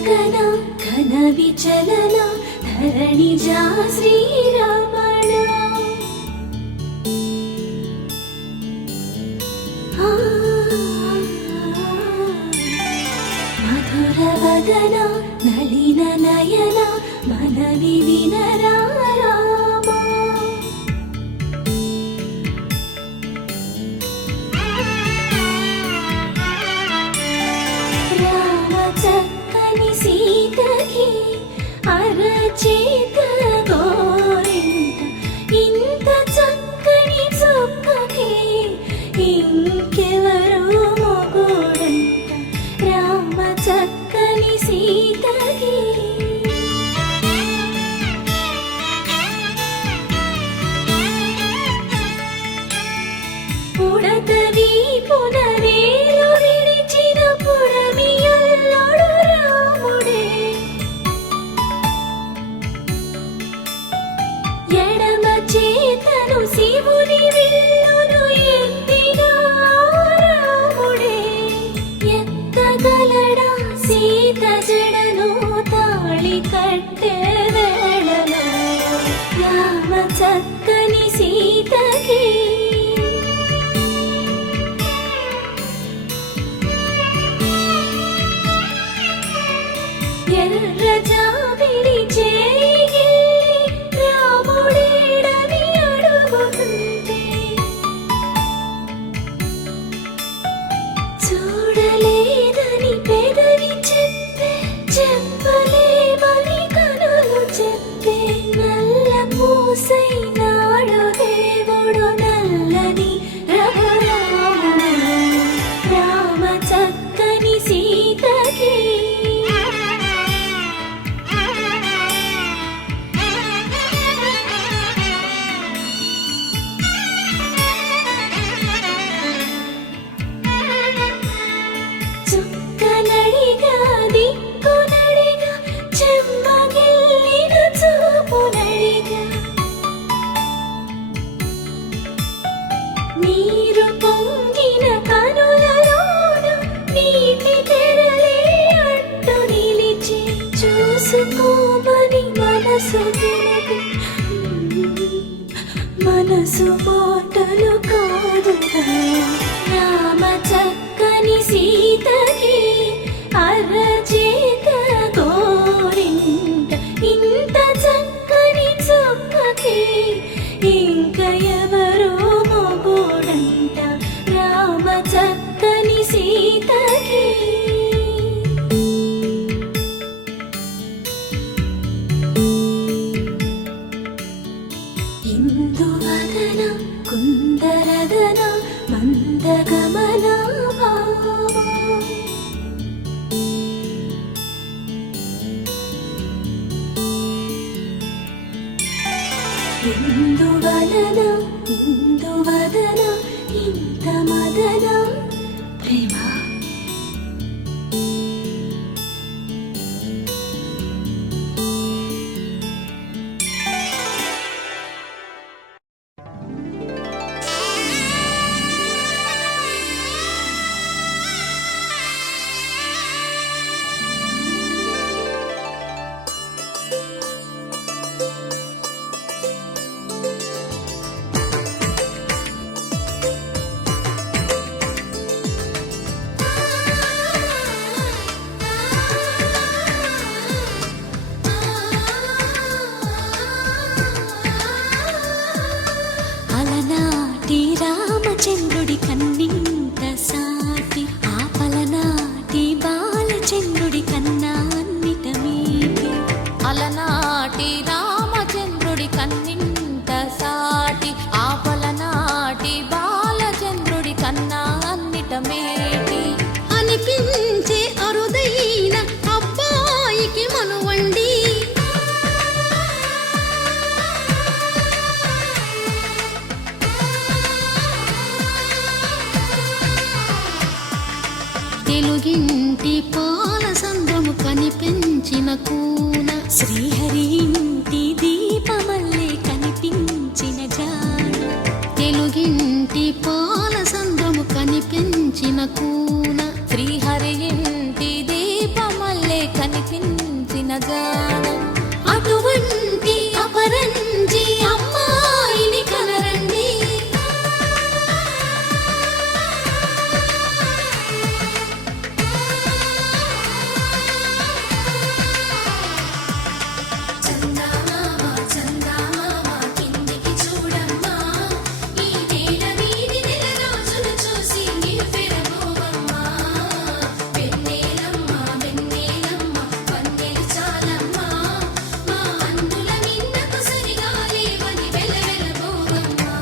గగన ఘన విచలన ధరణిజా శ్రీరమణ మధుర వదన నళిన నయన మనవి వినరా అరచేత గోరింట ఇంత చక్కని చుక్కకి ఇంకెవరు మొగుడంట రామ చక్కని సీతకి పుడతవి పునవేలు విడిచిన పుడమియల్లోడు రాముడే ఎడమ చేతను శివుని విల్లును ఎత్తిన రాముడే ఎత్తగలడా సీత జడను తాళి కట్టే వేళలో రామ చక్కని సీతకి ఎర్ర జాబిలి చేయి రాముడేడని అడుగుతుంటే చూడలేదని పెదవి చెప్పే చెప్పలేమని కనులు చెప్పే నల్ల పూసైనాడు దేవుడు నల్లని రఘురాముడు రామ చక్కని సీతకి చుక్కనడిగా దిక్కునడిగా చెమ్మగిల్లిన చూపునడిగా నీరు పొంగిన కనులలోన నీటి తెరలే అట్టు నిలిచి చూసుకోమని మనసు వినది మనసు మాటలు కాదుగా రామ చక్కని సీతకి అరచేత గోరింట ఇంత చక్కని చుక్కకి ఇంక ఎవరు మొగుడంట రామ చక్కని సీతకి ఇందువదన కుందరదన మందగమన ఇందువలన ఇందువదన ఇంత మదన ప్రేమ రామచంద్రుడి కన్నింత సాటి ఆపలనాటి బాలచంద్రుడి కన్నా అన్నిట మీటి అలనాటి రామచంద్రుడి కన్నింత సాటి ఆపలనాటి బాలచంద్రుడి కన్నా అన్నిట మేటి అనిపించే అరుదైన అబ్బాయికి మనువండి తెలుగింటి పాల సంద్రము కనిపించిన కూన శ్రీహరి ఇంటి దీపమల్లే కనిపించిన జాడ తెలుగింటి పాల సంద్రము కనిపించిన కూన శ్రీహరి ఇంటి దీపమల్లే కనిపించిన పంపించిన జాడ. అటువంటి అపరంజి అమ్మాయిని కనరండి. చందమామ చందమామ కిందికి చూడమ్మా, ఈ నేల మీది నెల రోజులు చూసి నివ్వెరపోవమ్మా. వెన్నెలమ్మ వెన్నెలమ్మ వన్నెలు చాలమ్మా, మా అందుల నిన్నకు సరిగా లేవని వెలవెలబోవమ్మా.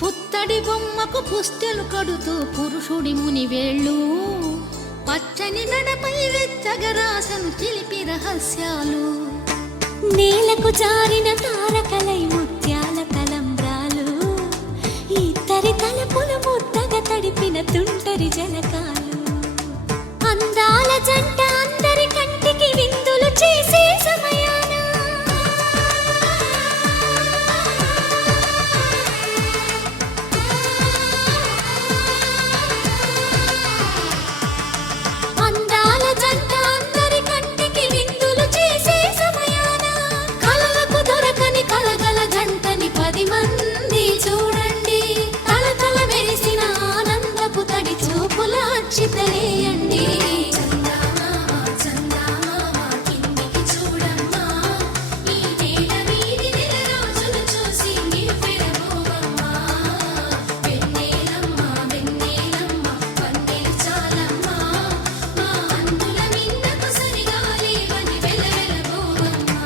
పుత్తడి బొమ్మకు పుస్తెలు కడుతూ పురుషుడి ముని వేళ్ళు, పచ్చని నడపై వెచ్చగరాసను చిలిపి రహస్యాలు. నేలకు జారిన తారకలై ముత్యాల తలంబ్రాలు, ఇద్దరి తలపులు ముద్దగా తడిపిన తుంటరి జలకాలు. అందాల జంట అందరి కంటికి విందులు చేసే సమయాన అందాల జంట అందరి కంటికి విందులు చేసే సమయాన కలలకు దొరకని కలగల జంటని 10 మంది చూడండి. తలతల మెరిసిన ఆనందపు తడి చూపుల అచ్చితలేయండి. చందమామ చందమామ కిందికి చూడమ్మా, ఈ నేల మీది నెల రోజులు చూసి నివ్వెరపోవమ్మా. వెన్నెలమ్మ వెన్నెలమ్మ వన్నెలు చాలమ్మా, మా అందుల నిన్నకు సరిగా లేవని వెలవెలబోవమ్మా.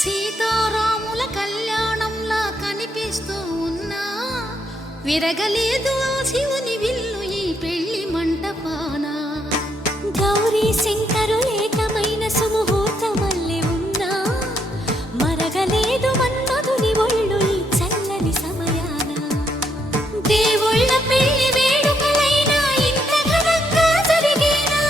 సీతారాముల కళ్యాణంలా కనిపిస్తూ ఉన్నా, విరగలేదు ఆ శివుని విల్లు ఈ పెళ్లి మంటపాన. గౌరీ శంకరులేకమైన సుముహూర్తమల్లె ఉన్నా, మరగలేదు మన్మధుని ఒళ్ళు ఈ చల్లని సమయాన. దేవుళ్ళ పెళ్లి వేడుకలైనా ఇంత ఘనంగా జరిగేనా?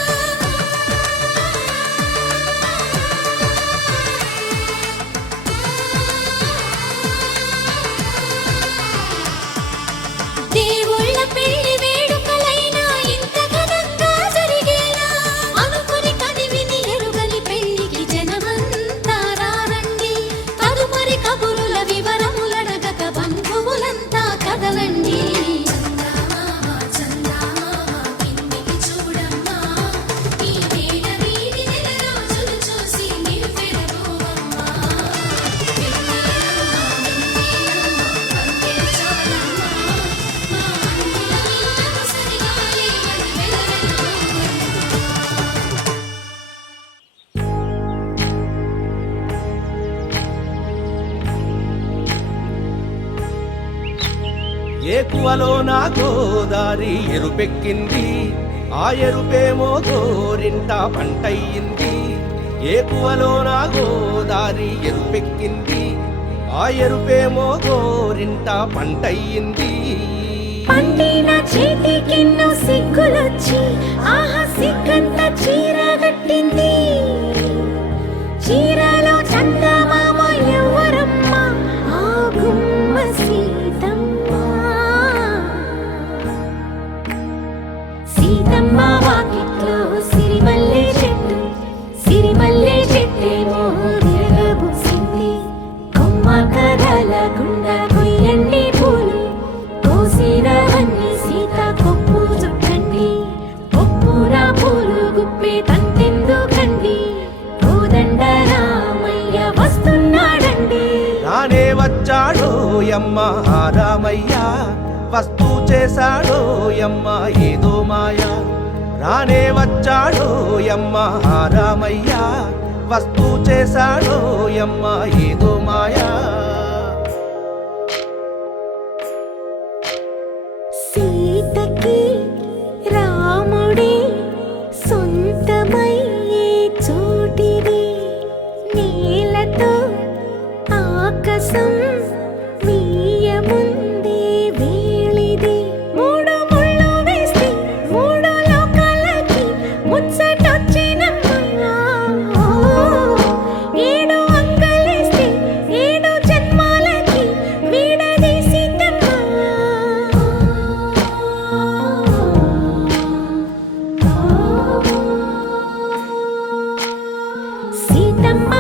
దేవుళ్ళ పెళ్లి వేడుకలైనా ఇంత ఘనంగా జరిగేనా? అనుకుని కనివిని ఎరుగని పెళ్లికి జనమంతా రారండి. తదుపరి కబురుల వివరములడగక బంధువులంతా కదలండి. చందమామ చందమామ కిందికి చూడమ్మా, ఈ నేల మీది నెల రోజులు చూసి నివ్వెరపోవమ్మా. వెన్నెలమ్మ వెన్నెలమ్మ వన్నెలు చాలమ్మా, మా అందుల నిన్నకు సరిగా లేవని వెలవెలబోవమ్మా. ఏకువలో నా గోదారి ఎరుపెక్కింది, ఆ ఎరుపేమో గోరింట పంటయ్యింది. ఏకువలో నా గోదారి ఎరుపెక్కింది, ఆ ఎరుపేమో గోరింట పంటయ్యింది. పండిన చేతికెన్నో సిగ్గులొచ్చి ఆహా సిగ్గంత చీర కట్టింది. చీరలో చందమామ ఎవరమ్మ, ఆ గుమ్మ సీతమ్మ. సీతమ్మ వాకిట్లో సిరిమల్లె చెట్టు, సిరిమల్లె చెట్టేమో తిరగబూసింది. కొమ్మ కదలకుండా కొయ్యండి పూలు, కోసినవన్నీ సీత కొప్పు చుట్టండి. కొప్పున పూలు గుప్పే తంతెందుకండి. యమ్మ ఆ రామయ్య వస్తూ చేశాడో యమ్మ ఏదో మాయ రానే వచ్చాడో యమ్మ ఆ రామయ్య వస్తూ చేశాడో యమ్మ ఏదో మాయా సీతకి రాముడే సొంతమయ్యే చోటిది నేలతో ఆకాశం వీయముందే వేళిది మూడు ముళ్ళు వేస్తే మూడు లోకాలకి ముచ్చటొచ్చినమ్మా ఏడు అంకలేస్తే ఏడు జన్మాలకి వీడదీసిద్దమ్మా సీతమ్మ